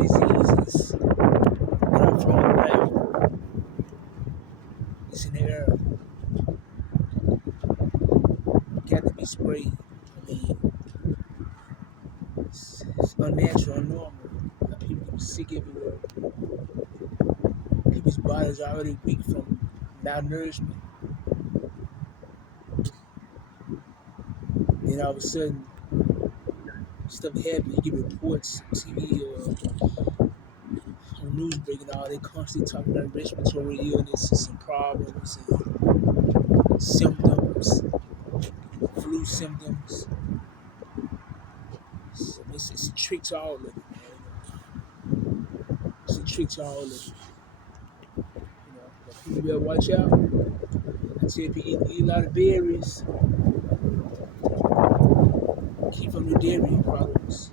diseases that are flowing around. It's in the air. Got to be sprayed. I mean, it's unnatural, unnormal. People get sick everywhere. People's bodies are already weak from malnourishment. Then all of a sudden, stuff happens. You get reports on TV or on news breaking all. They constantly talk about respiratory illnesses and problems and symptoms, flu symptoms. It's a trick to all of it, man. It's a trick to all of it. But people better watch out. I tell people eat a lot of berries. Keep from the dairy products.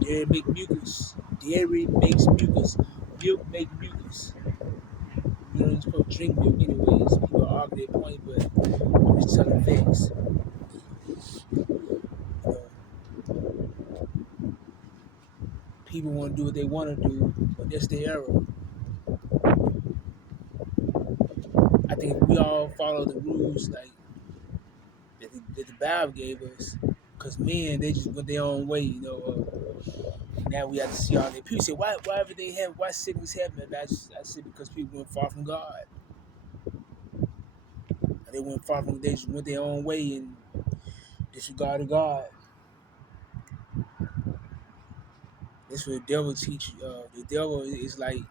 Dairy make mucus. Dairy makes mucus. Milk make mucus. You know, you're supposed to drink milk anyways. People argue their point, but I'm just telling facts. You know, people want to do what they want to do, but that's their error. I think if we all follow the rules like that the Bible gave us, because men, they just went their own way, you know. Now we have to see all that. People say, why everything happen? Why sickness happen? I said because people went far from God. They went far from. They just went their own way and disregarded God. That's what the devil teach. The devil is like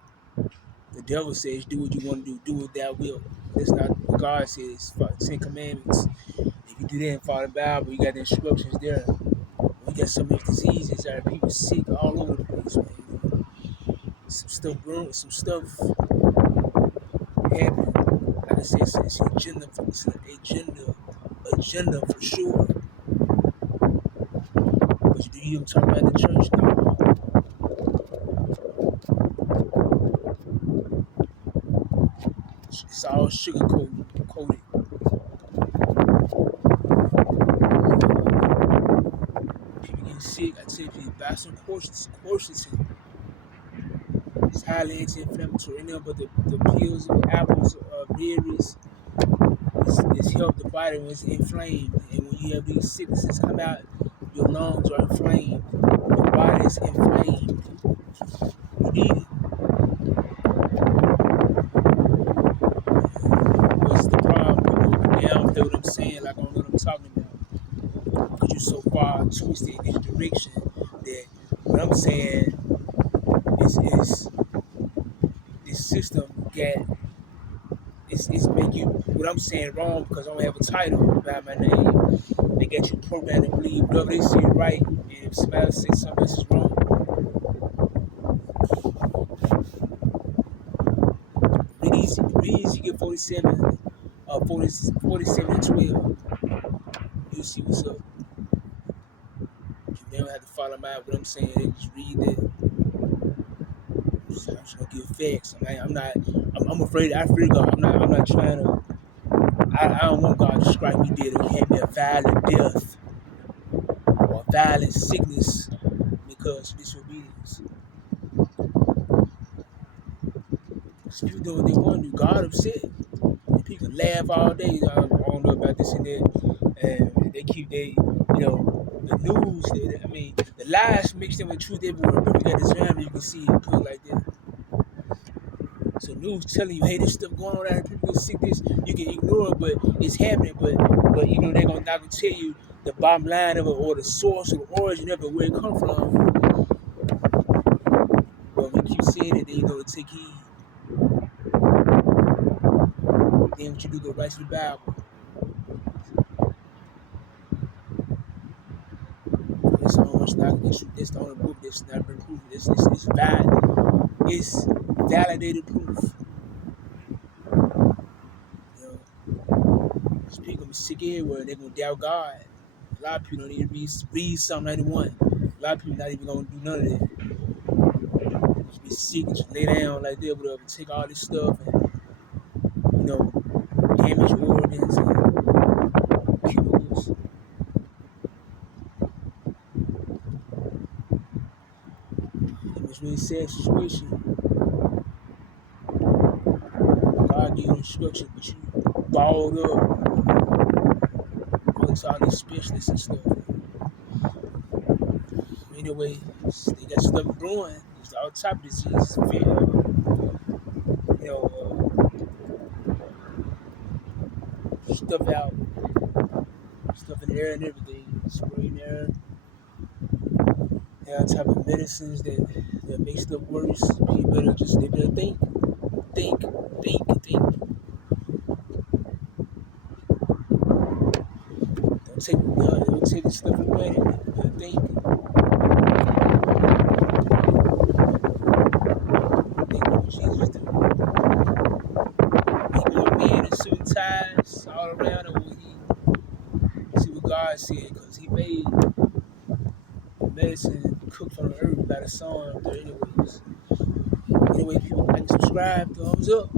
the devil says, do what you want to do, do what thou will. That's not what God says. 10 Commandments. If you do that and follow the Bible, you got the instructions there. We got so many diseases that people sick all over the place, man. Some stuff brewing, some stuff happening. Like I said, it's an agenda. It's an agenda for sure. But do you even talk about the church? No. It's all sugar coated. People getting sick. I tell you, buy some quercetin. It's highly anti-inflammatory. But the pills, apples, berries, this help the body when it's inflamed. And when you have these sicknesses come out, your lungs are inflamed. Your body is inflamed. You need it. What's the problem? People down feel what I'm saying, like I don't know what I'm talking about. Because you're so far twisted in this direction that what I'm saying is this system got it's make you what I'm saying wrong because I don't have a title by my name. They get you programmed to believe whatever they say right, and if somebody else says something else is wrong. Read Ezekiel 47, 47 and 12. You'll see what's up. They don't have to follow what I'm saying. They just read that. I'm just gonna give facts. I'm afraid. I fear God. I'm not trying to. I don't want God to strike me dead or hand me a violent death or violent sickness because of disobedience. So people doing what they want to do. God upset. And people laugh all day. I don't know about this and that. And they keep the news. The lies mixed in with truth everywhere. But you got this family, you can see it put like that. So news telling you, hey, this stuff going on out here, people get sick. This you can ignore it, but it's happening. But they're not gonna tell you the bottom line of it or the source or the origin of it, where it come from. But we keep saying it, then to take heed. Then what you do, go right to the Bible. It's almost not this the only book that's not been proven. It's validated proof. People gonna be sick everywhere. They're gonna doubt God. A lot of people don't even read Psalm 91. A lot of people not even gonna do none of that. Just be sick and just lay down like that, whatever. Take all this stuff and damage organs and chemicals. it's a really sad situation. God gave you instruction, but you balled up amongst all these specialists and stuff. Anyway, they got stuff growing. There's all type of diseases, you know, stuff out, stuff in the air and everything, spraying air. All type of medicines that make stuff worse. They better think, think. Don't take this stuff for granted. Better think what Jesus do. He wore men in suit and ties all around him when he see what God said, because he made medicine cooked from the earth by the sun. But anyways, people like and subscribe, thumbs up.